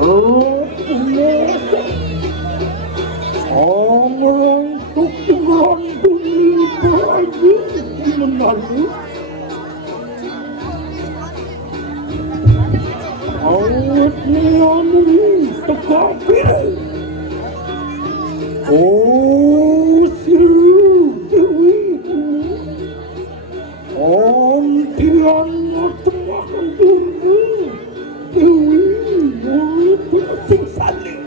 Untuk berandung lagi menarik awet neonu tekapir siru dewi ontian matemakan dulu dewi mulut sing salih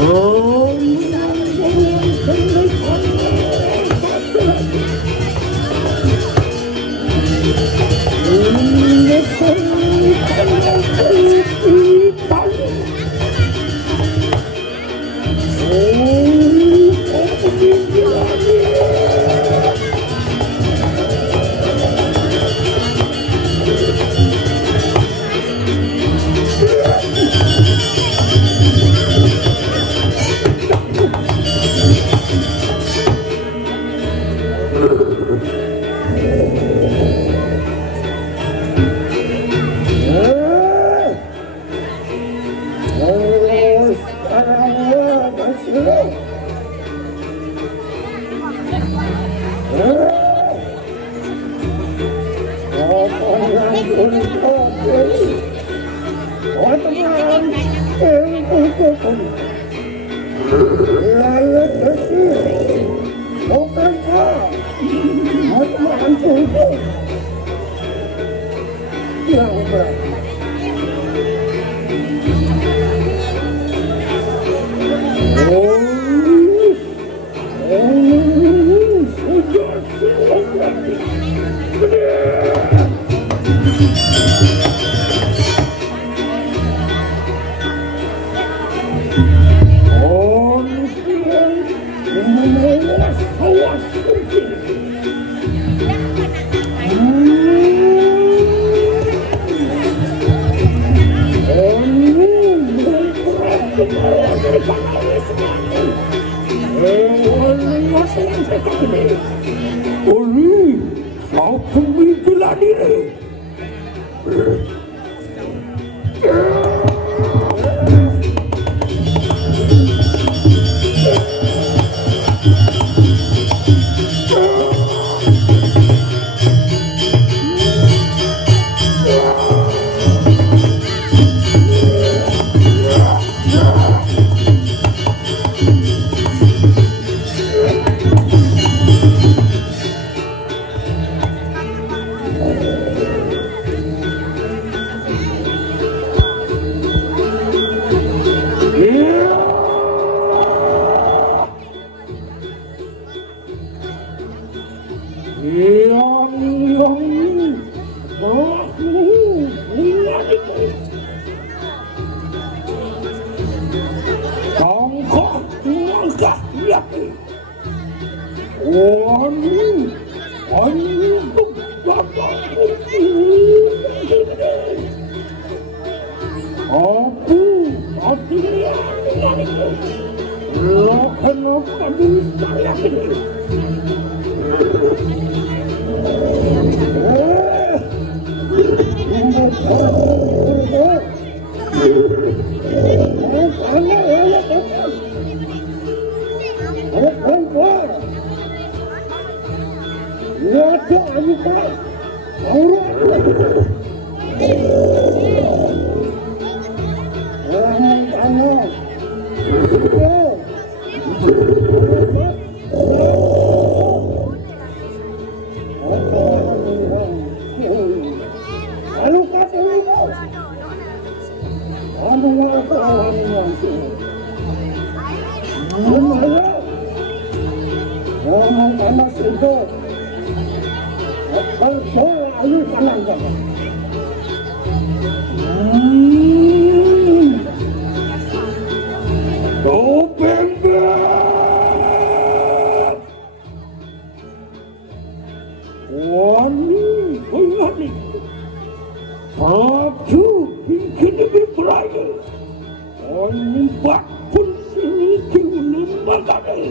Oh, Lumayan. Ngomong panas itu. Kalau ayo tenang saja. Topeng Beb. Wani, wani. Aku bikin lebih berani. Wani bakun sini kiunan magane.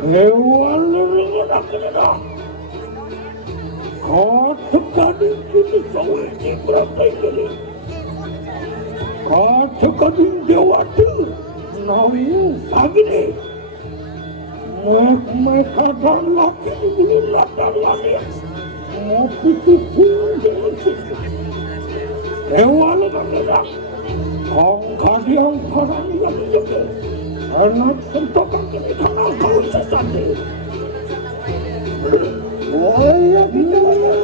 Hewan lelaki kena. Kau tekani kini sawi di berantai kini. Kau tekani dewa tu. Nawi sagini. Mereka dan laki boleh latar lagi. Tapi tu dengan sisi. Hewan lelaki kena. Kau kadiang parang yang juga. Anak sentukan kini karena kau sesati. Boleh ya kita sama.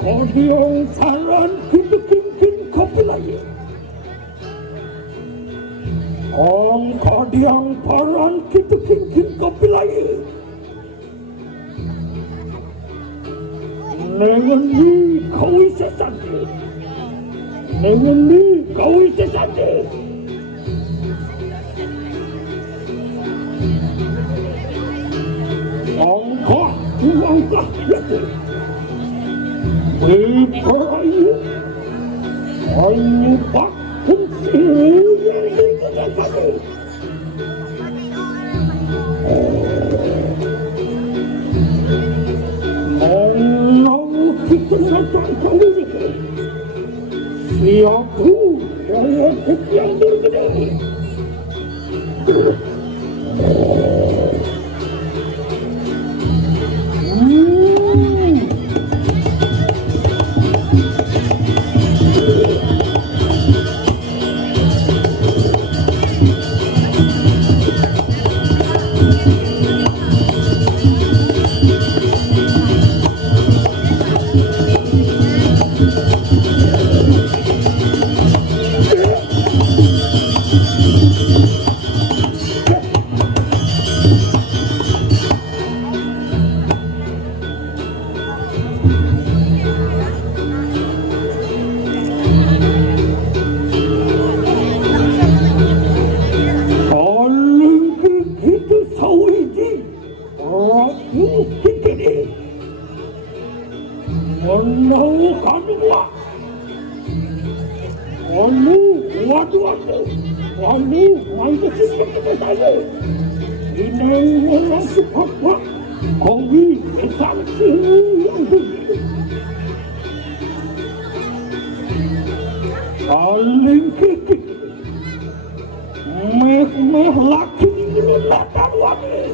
Kodiong saran kita kingkin kopi lagi. Kodiong paran kita kingkin kopi lagi. Nengen ni kau isa sate. Nengen ni kau isa sate. Angkah, angkah lagi. Berperaya, hanya bakun sini yang kita kami. Mau kita datang kami ni. Siapa yang yang berbeda? Ini apa? Kowi sanksi yang tinggi. Paling kekit. Meh laki ini latar wani.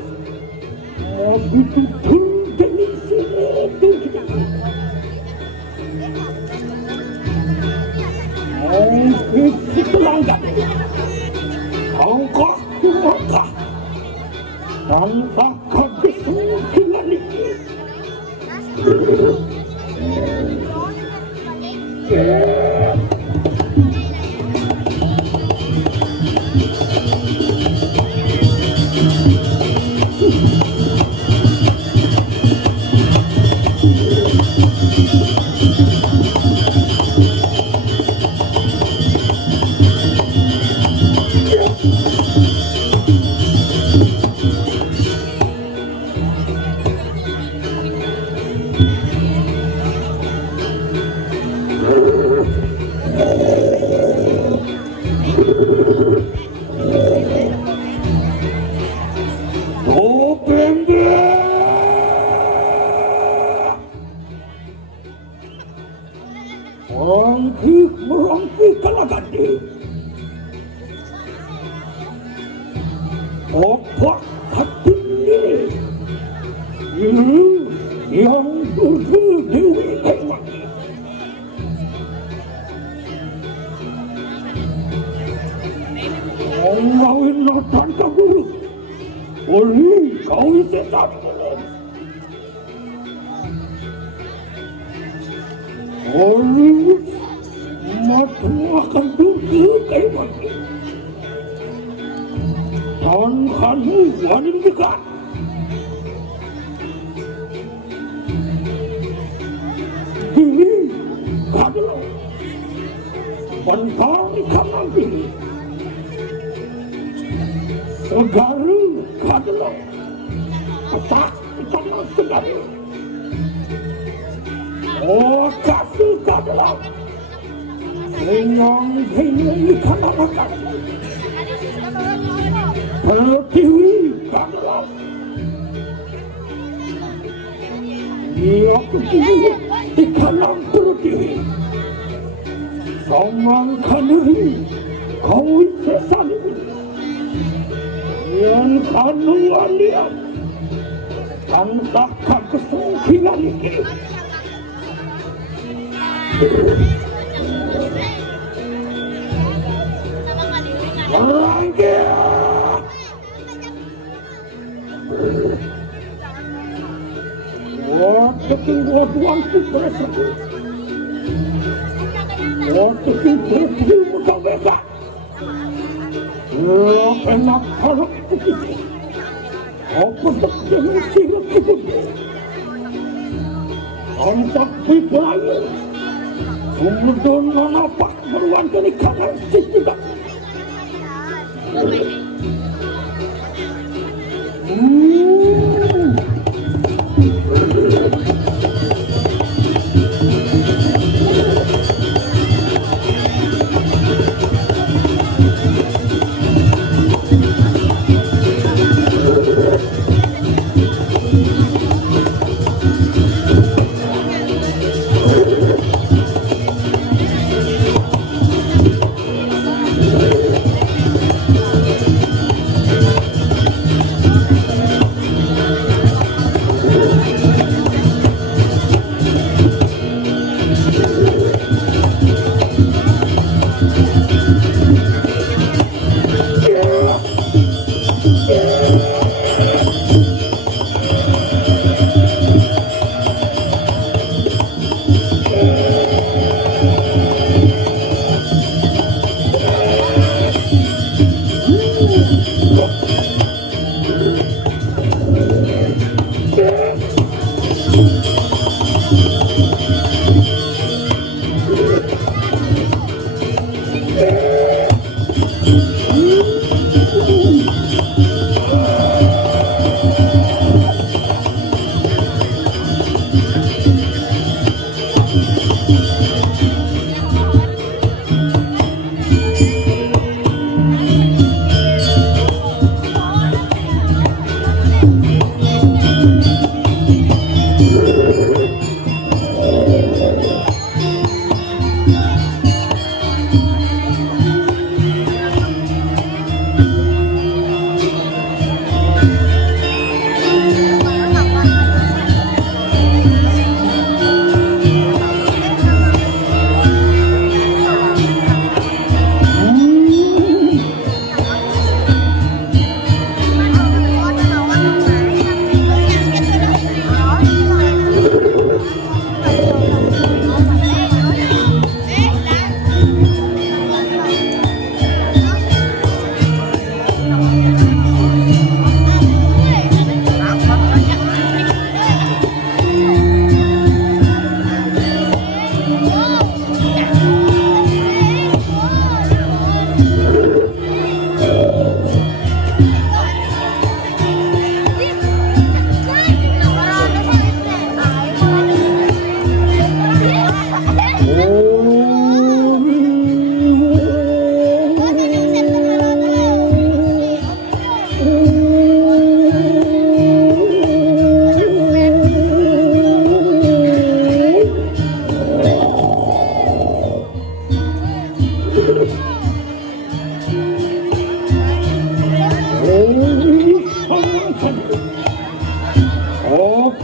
Begitu dari sini tinggi. Kekit langgar. Angkah maka. Tanpa kegesukinan ini. Merangki kalagandi. Opak hati ini yang berdiri hewan. Ngawin natan kabur. Oli kau setan belum. Oli matu akan duduk hewan. Tan kamu wanin dekat. Ini adalah bantang kanan ini. Segaru adalah petak kanan segaru. Oh kasih adalah yang ini kanan akan. Pertiwi adalah ia berdiri di kanan berdiri. Samang kanuri kau sesan yang kanuan dia tanpa kesukinan ini. Merangkir Wataking waduan si presiden. Wataking presiden magaweka. Enak harap begitu. Apa dengan sila kebudi. Antak biblayu. Kemudian menapak berwanti di kanan sisi tak.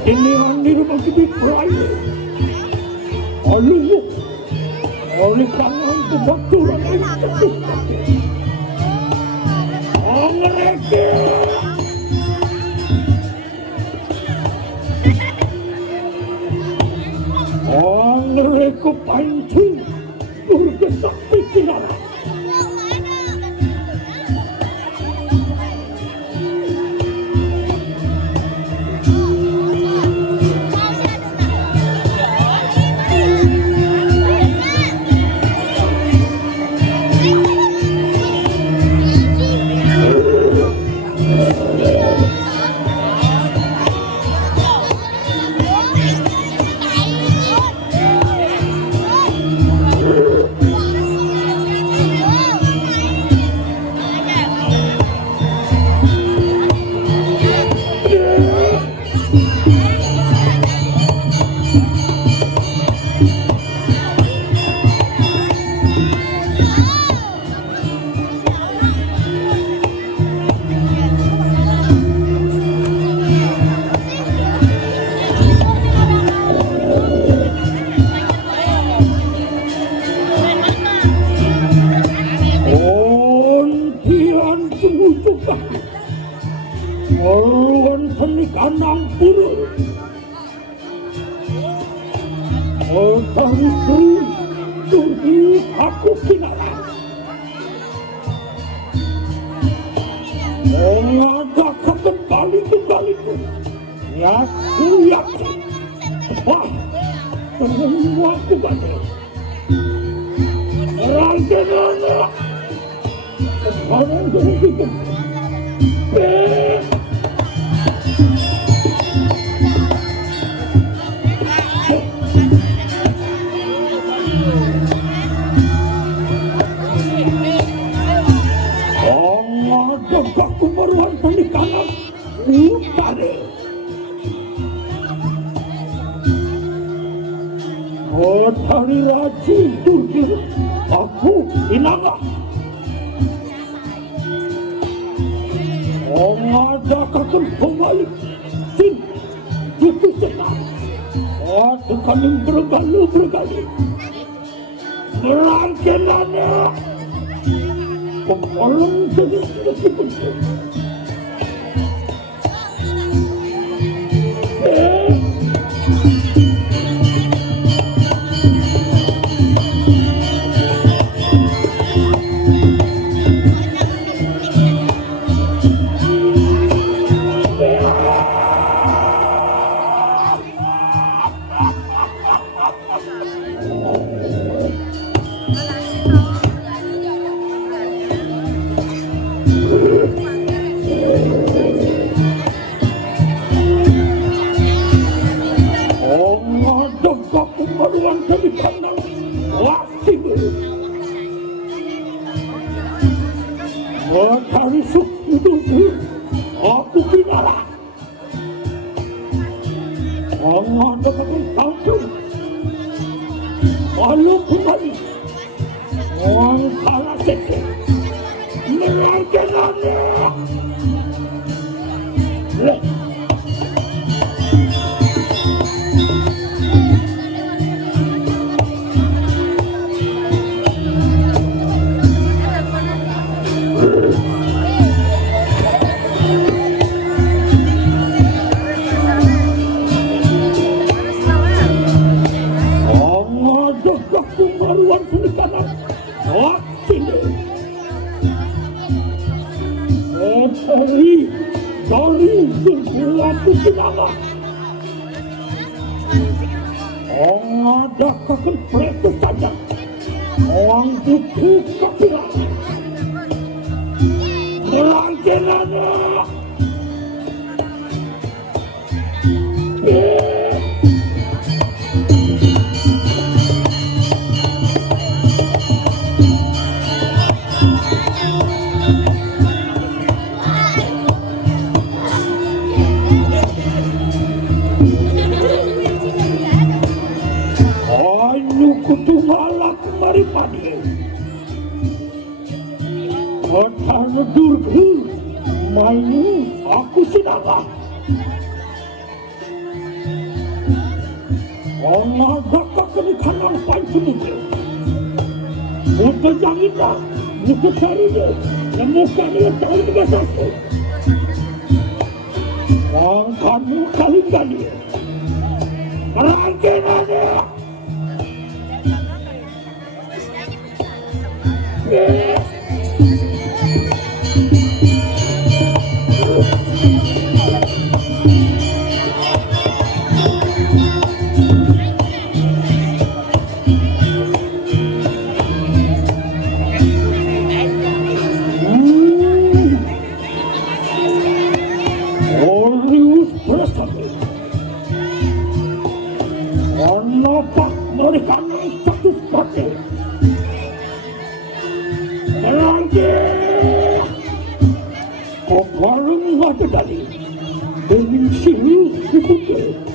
ini anir begitu berani. Lalu oleh tangan kebetulan yang tetup. Mereka mereka pancing bergesak pikiran. Orang pernikahan pura, orang itu turut aku kenalan. Ada kembali pun, ya aku yakin, wah, semua aku banyak. Orang kenal, orang begitu. Aku meruan pernikahan utara. Hari Raji Turki, aku inangah. Ada kakak kembali, sin, itu senang. Ada kami bergalu. Merangkenannya. Pemolong jadi lebih pembaruan kami kandang lasing. Mencari suku aku kinalah. Allah dengan langsung lalu kembali orang salah sekali menangkannya. Pembaruan pernikahan ini dari semua kesenangan. Ada kakak mereka saja orang butuh kapilah merangkenannya. Kutu malak maripadi, Otana Durgi, mainu aku sinangah. Olahraga kenikanan pancunya. Untuk yang indah, muka carinya, yang muka dia tahu juga satu. Kamu kali-kali, rangkinannya. Mereka satu seperti melangkah kau bareng ada dari dengan silu ikuti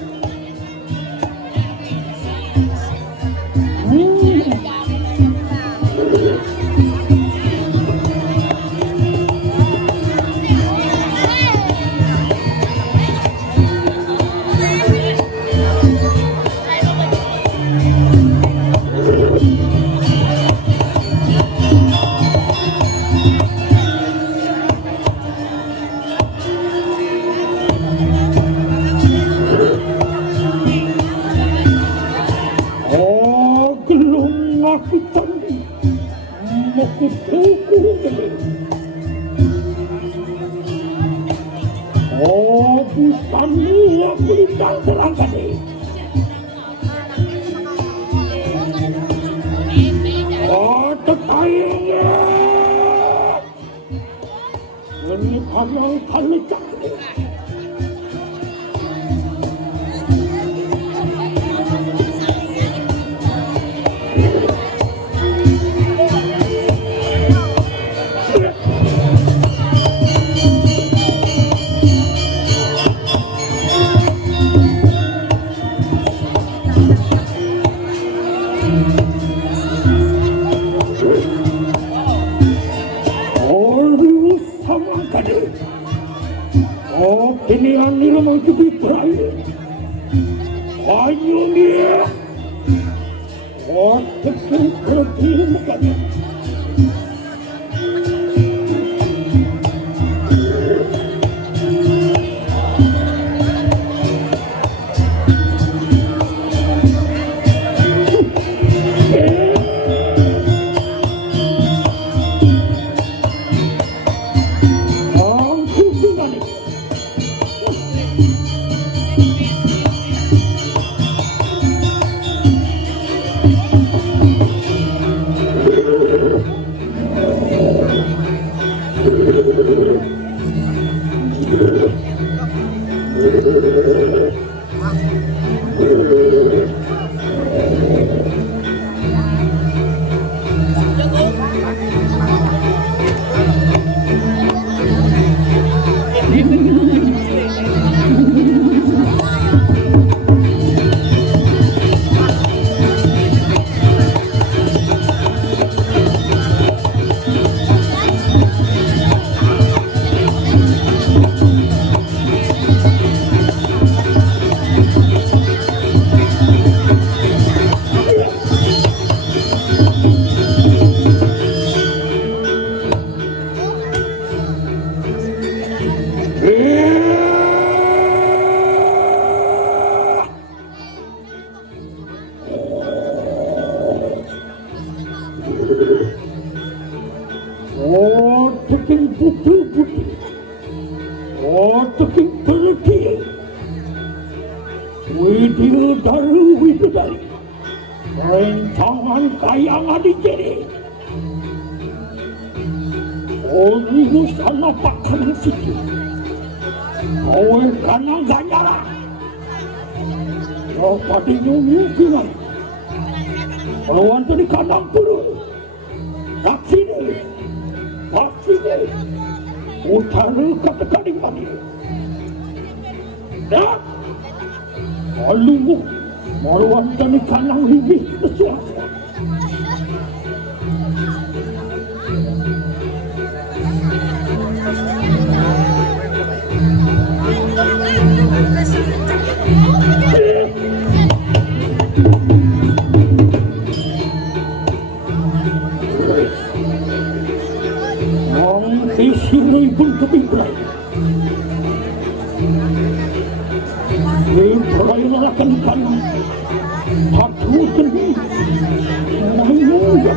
kita bukan aku tidak terangkan tetainya ini kalau pilihan ini memang lebih berakhir. Ayo dia, seperti makanya. Widodari rencangan kayangan diceri Onigo sana pakanan situ Kowe kanang ganyara Kau padinya mungkinan Lawan tadi kanang turun Taksini Utara kata-kading padi Dan Alimu Marwan tadi kanang lebih bersuasa Perayaan tanah Aku sendiri menunjuk